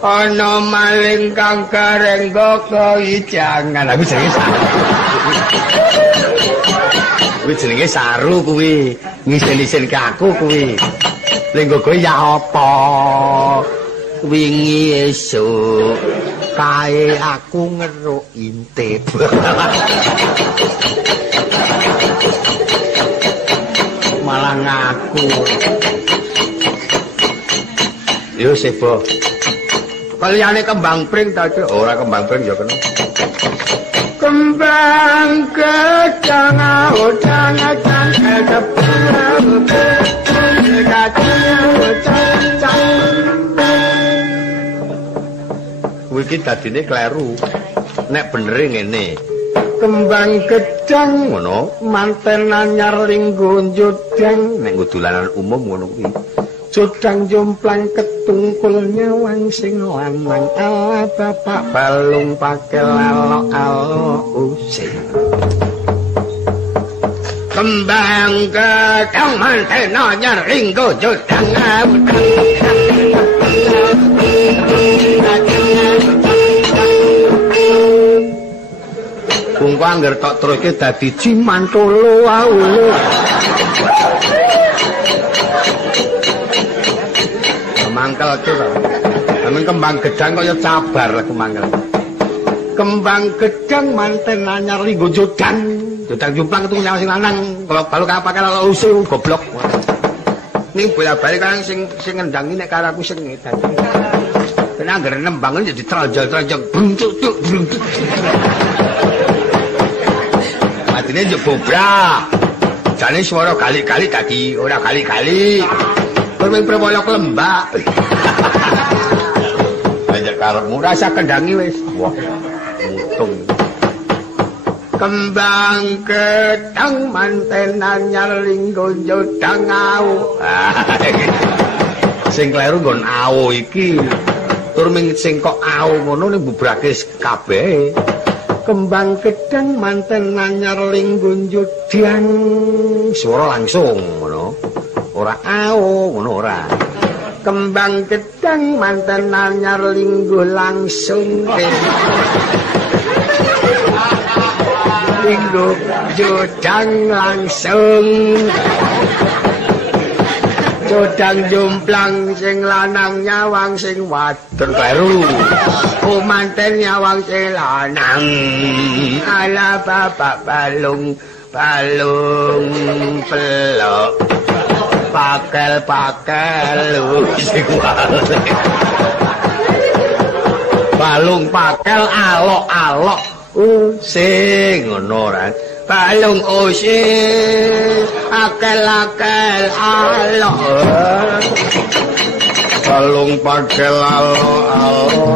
Ana maling kang karenggo koijangan. Aku jenenge saru. Kuwi jenenge saru kuwi. Ngisen-isen ke aku kuwi. Lenggo kowe ya apa? Wingi esuk kae aku ngeruk intip. Malah ngaku. Yo sebo. Kaliyane kembang pring ta, ora kembang pring ya kena. Kembang gedang udang-udang iki dadine kleru. Nek benere ngene. Kembang gedang ngono, manten anyar linggo njodang. Nek dolanan umum ngono kuwi. Jodang jomplang ketungkul nyawang sing lanang ala bapak balung pakel alok-alok using. Kembang gedang manten anyar linggo jodang Kungko angger tok teruske dadi Cimantolo aulo. Mangkel to. Amin kembang gedang kaya cabar kemangkel. Kembang gedang manten anyar linggo jodang. Jodang jumplang ketemu nyawa sing lanang. Kalau balung kapake lalo usul goblok. Ning bola-bali kan sing ngendangi nek karo aku sing ngedan. Ben angger nembang jadi tronjol-tronjol bruntuk-tuk bruntuk. Matine jebobrak. Jane swara kali-kali dadi ora kali-kali. Kurang perbolok lembak. Ajak karepmu rasa kendangi wis. Wah. Untung. Kembang gedang manten anyar linggo jodang au. Sing kleru nggon au iki. Tur ming sing kok au ngono ning bubrake kabeh. Kembang gedang manten anyar linggo jodang. Swara langsung ngono. Ora ao ngono ora. Kembang gedang manten anyar linggo langsung. Linggo jodang langsung. Jodang jomplang sing lanang nyawang sing wadon baru. Oh manten nyawang sing lanang. Ala bapak balung pelok. Pakel sing balung pakel alok-alok sing ngono ra balung sing akel-akel alok balung pakel alo-alo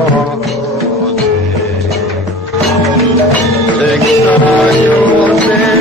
sing ayu sing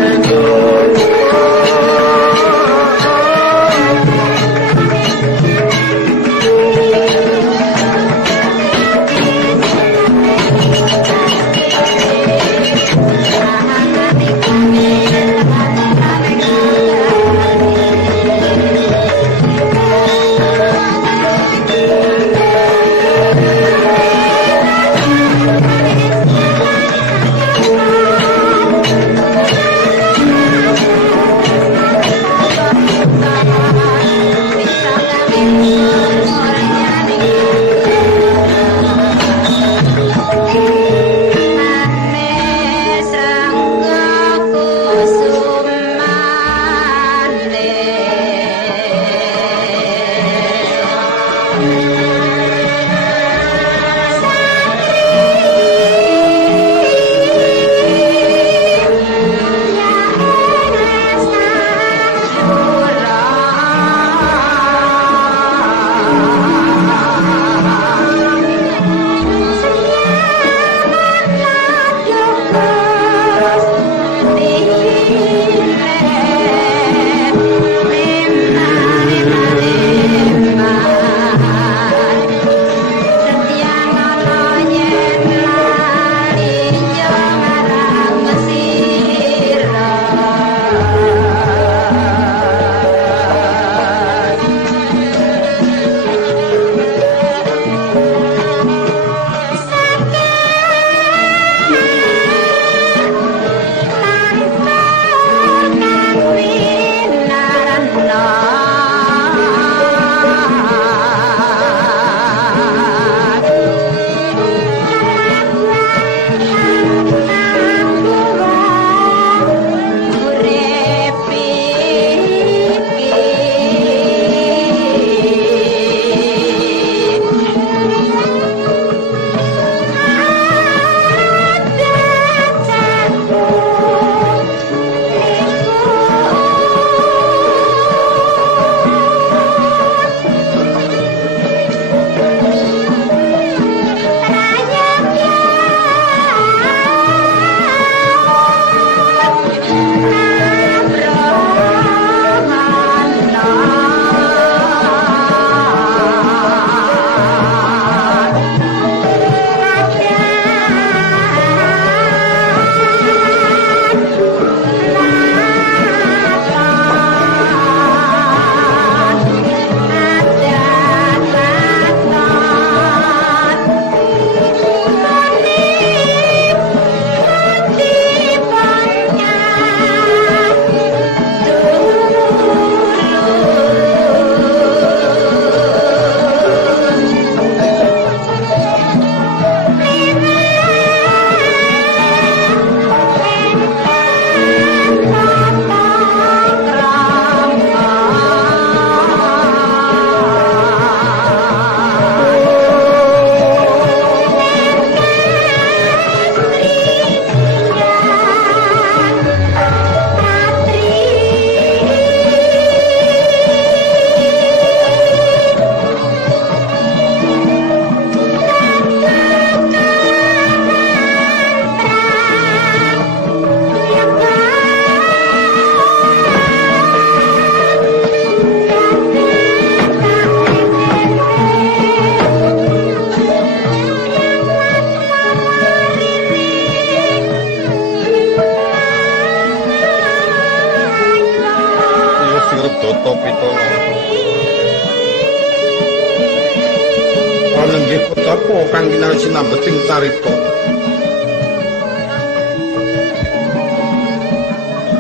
Apa kang kinarep sinambeting carita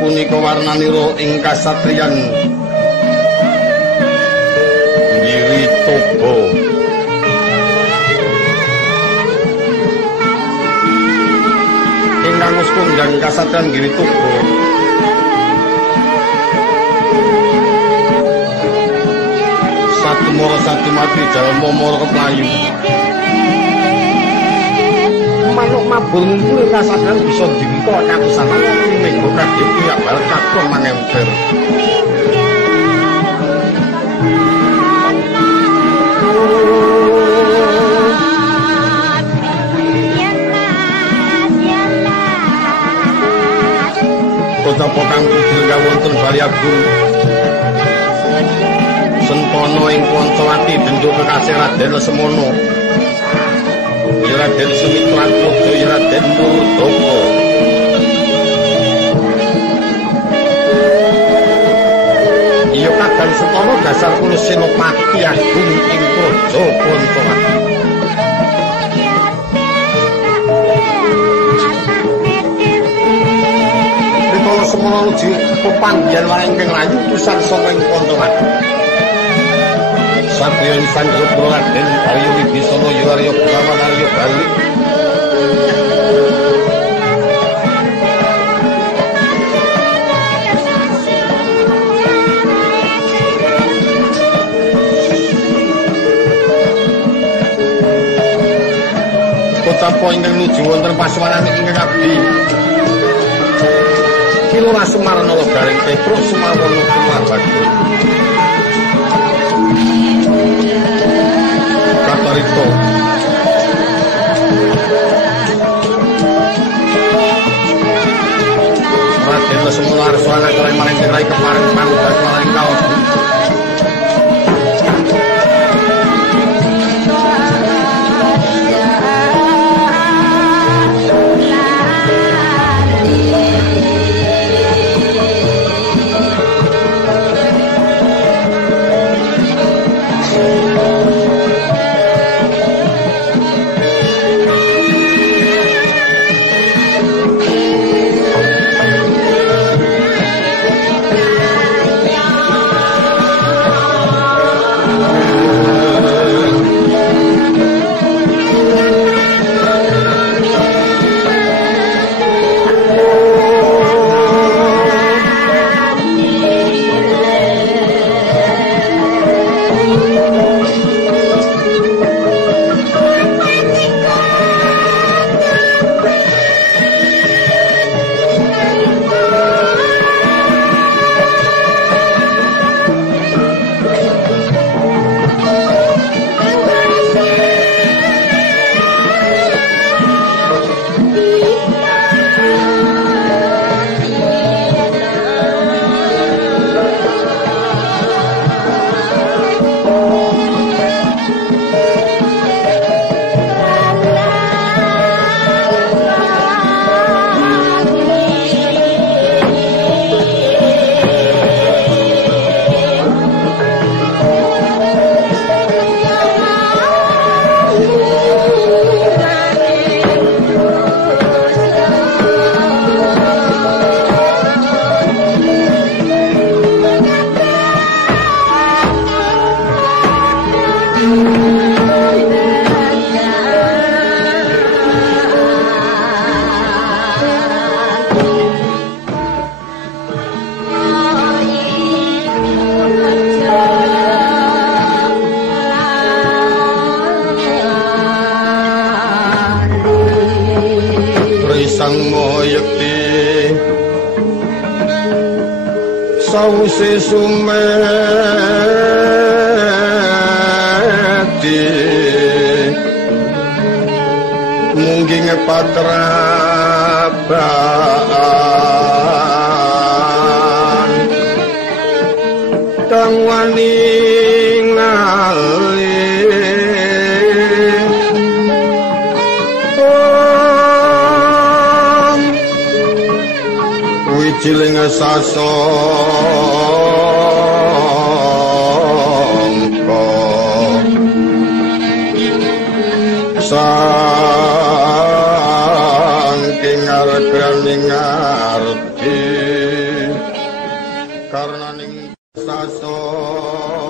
punika warnanira ing kasatriyan Giri Toba ingkang kondang kasatriyan Giri Toba satu moro satu mati jalma moro keplayu manuk mabur ngumpul kasadran bisa diwika kapisanan ning kadhe piyak bal kakung mangemper Bali Agung Sentono ing Pancawati dendha kekasih Raden Lesemono Raden Sumitra Putra Raden Nurudoko iya Kakang Sentono dasar kula Senopati Agung ing Praja Pancawati Rikala semono nuju pepanggihan Walengking Layu utusan saka ing Pancawati Satria Sandra Raden Arya Wibisana Arya Brawana Arya Bali Kota ingkang nuju wonten pasuwanan ingkang abdi Kilora Sumarna Garing Petrus Sumarwana Kumarbagyo Katarito Raden Lesemono Arsoana Kalih Malengking Rai Kepareng Pangbat Malengking Kaos sause sumedi mungging patrabaan kang wani Ciling sasongko saking arep ngarti karena ning sasongko